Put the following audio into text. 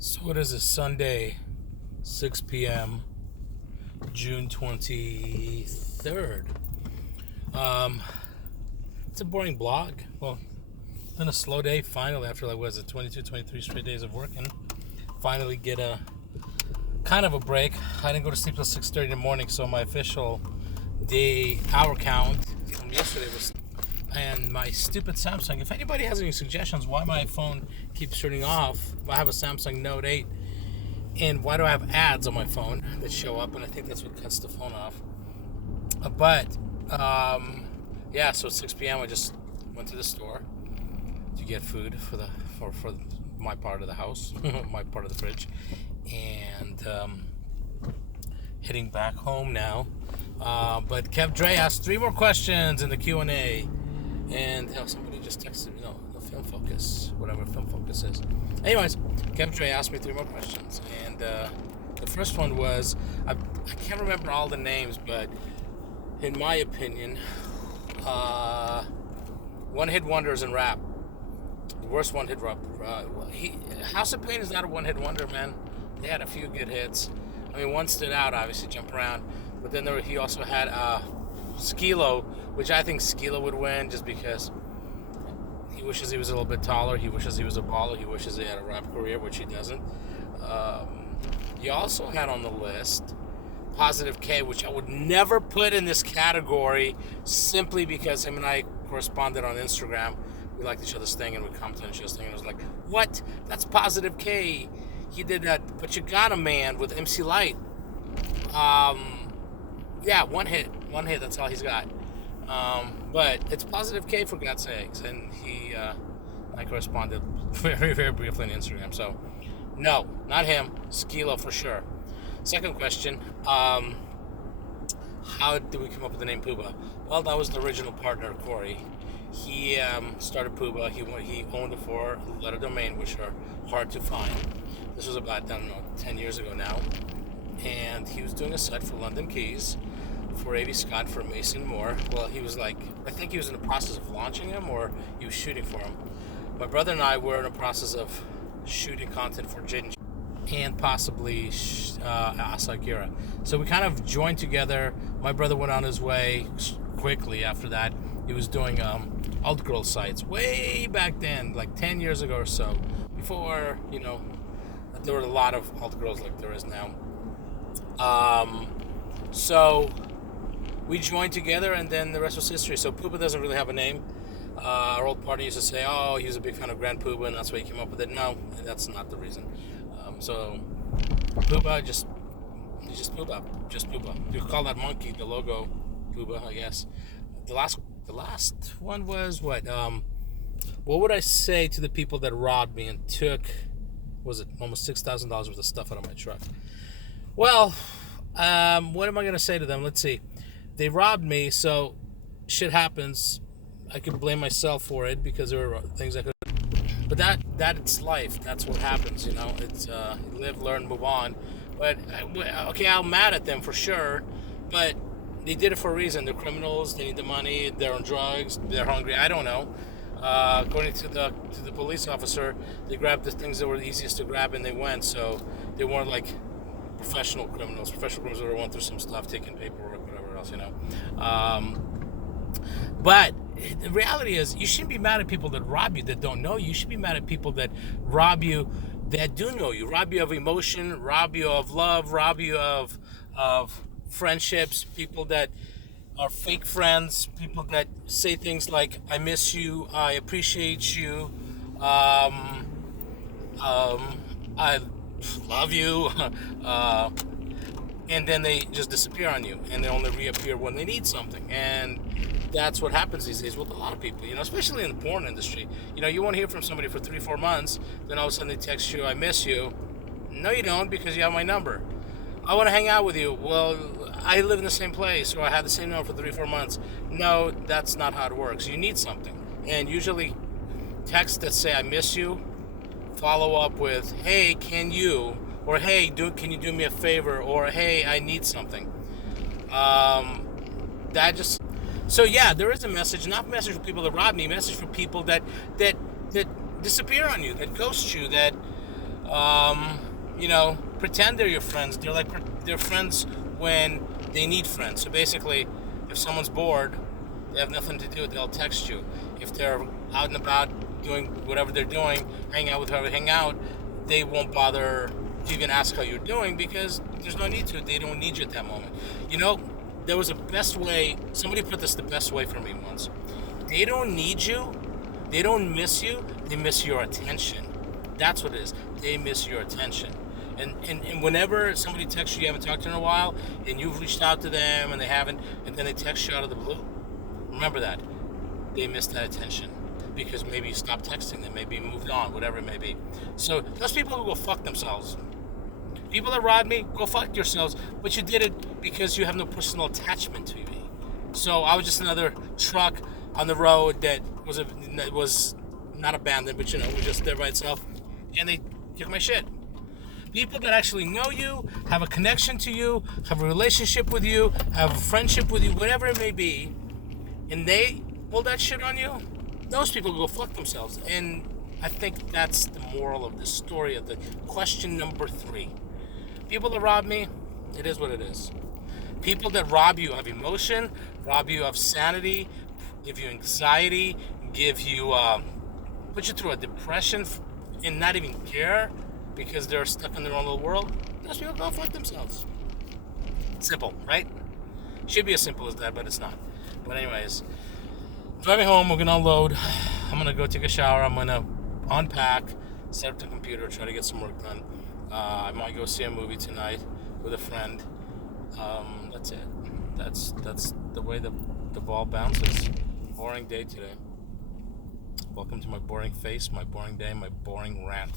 So it is a Sunday, 6 p.m., June 23rd. Um, it's a boring blog. Well, it's been a slow day finally after, 22, 23 straight days of working. Finally get a kind of a break. I didn't go to sleep till 6:30 in the morning, so my official hour count from yesterday was. And my stupid Samsung. If anybody has any suggestions why my phone keeps turning off, I have a Samsung Note 8, and why do I have ads on my phone that show up? And I think that's what cuts the phone off. Yeah. So at 6 p.m. I just went to the store to get food for my part of the house, my part of the fridge, and heading back home now. But Kev Dre asked 3 more questions in the Q&A. And somebody just texted me, the Film Focus, whatever Film Focus is. Anyways, Kev Dre asked me 3 more questions. And the first one was, I can't remember all the names, but in my opinion, one-hit wonders in rap. The worst one-hit rap. House of Pain is not a one-hit wonder, man. They had a few good hits. I mean, one stood out, obviously, Jump Around. But then he also had Skilo, which I think Skilo would win just because he wishes he was a little bit taller. He wishes he was a baller. He wishes he had a rap career, which he doesn't. He also had on the list Positive K, which I would never put in this category simply because him and I corresponded on Instagram. We liked each other's thing and we commented on each other's thing. And I was like, what? That's Positive K. He did that But You Got a Man with MC Light. Yeah, one hit, that's all he's got. But it's Positive K, for God's sakes. And I corresponded very, very briefly on Instagram. So, no, not him. Skilo for sure. Second question, how did we come up with the name Puba? Well, that was the original partner, Corey. He started Puba. He owned a 4-letter domain, which are hard to find. This was about, 10 years ago now. And he was doing a set for London Keys for A.V. Scott for Mason Moore. Well, he was I think he was in the process of launching him, or he was shooting for him. My brother and I were in the process of shooting content for Jaden and possibly Asakira. So we kind of joined together. My brother went on his way quickly after that. He was doing alt girl sites way back then, like 10 years ago or so, before, there were a lot of alt girls like there is now. So we joined together, and then the rest was history. So Puba doesn't really have a name. Our old partner used to say, oh, he was a big fan of Grand Puba, and that's why he came up with it. No, that's not the reason. So Puba, he's just Puba. You could call that monkey the logo Puba, I guess. The last one was what? What would I say to the people that robbed me and took, almost $6,000 worth of stuff out of my truck? Well, what am I going to say to them? Let's see. They robbed me, so shit happens. I could blame myself for it because there were things I could. But that's life. That's what happens, It's live, learn, move on. But, okay, I'm mad at them for sure, but they did it for a reason. They're criminals. They need the money. They're on drugs. They're hungry. I don't know. According to the police officer, they grabbed the things that were the easiest to grab and they went. So they weren't like professional criminals. Professional criminals were going through some stuff, taking paperwork, whatever else, But the reality is, you shouldn't be mad at people that rob you that don't know you. You should be mad at people that rob you that do know you. Rob you of emotion, rob you of love, rob you of friendships, people that are fake friends, people that say things like, I miss you, I appreciate you, I love you, and then they just disappear on you, and they only reappear when they need something. And that's what happens these days with a lot of people, especially in the porn industry. You won't hear from somebody for 3-4 months, then all of a sudden they text you, I miss you. No, you don't, because you have my number. I want to hang out with you. Well, I live in the same place, or I had the same number for 3-4 months. No, that's not how it works. You need something. And usually texts that say, I miss you, follow up with, hey, can you? Or, hey, can you do me a favor? Or, hey, I need something. So yeah, there is a message, not a message for people that rob me, a message for people that disappear on you, that ghost you, that Pretend they're your friends. They're friends when they need friends. So basically, if someone's bored, they have nothing to do, they'll text you. If they're out and about doing whatever they're doing, hang out with whoever hang out, they won't bother to even ask how you're doing because there's no need to. They don't need you at that moment. There was a best way. Somebody put this the best way for me once. They don't need you. They don't miss you. They miss your attention. That's what it is. They miss your attention. And whenever somebody texts you haven't talked to in a while, and you've reached out to them and they haven't, and then they text you out of the blue, remember that. They missed that attention. Because maybe you stopped texting them, maybe you moved on, whatever it may be. So those people who go fuck themselves. People that robbed me, go fuck yourselves. But you did it because you have no personal attachment to me. So I was just another truck on the road that was not abandoned, but was just there by itself, and they took my shit. People that actually know you, have a connection to you, have a relationship with you, have a friendship with you, whatever it may be, and they pull that shit on you, those people go fuck themselves. And I think that's the moral of the story of the question number 3. People that rob me, it is what it is. People that rob you of emotion, rob you of sanity, give you anxiety, put you through a depression and not even care because they're stuck in their own little world, those people go fuck themselves. Simple, right? Should be as simple as that, but it's not. But anyways, driving home, we're gonna unload. I'm gonna go take a shower. I'm gonna unpack, set up the computer, try to get some work done. I might go see a movie tonight with a friend. That's it. That's the way the ball bounces. Boring day today. Welcome to my boring face, my boring day, my boring rant.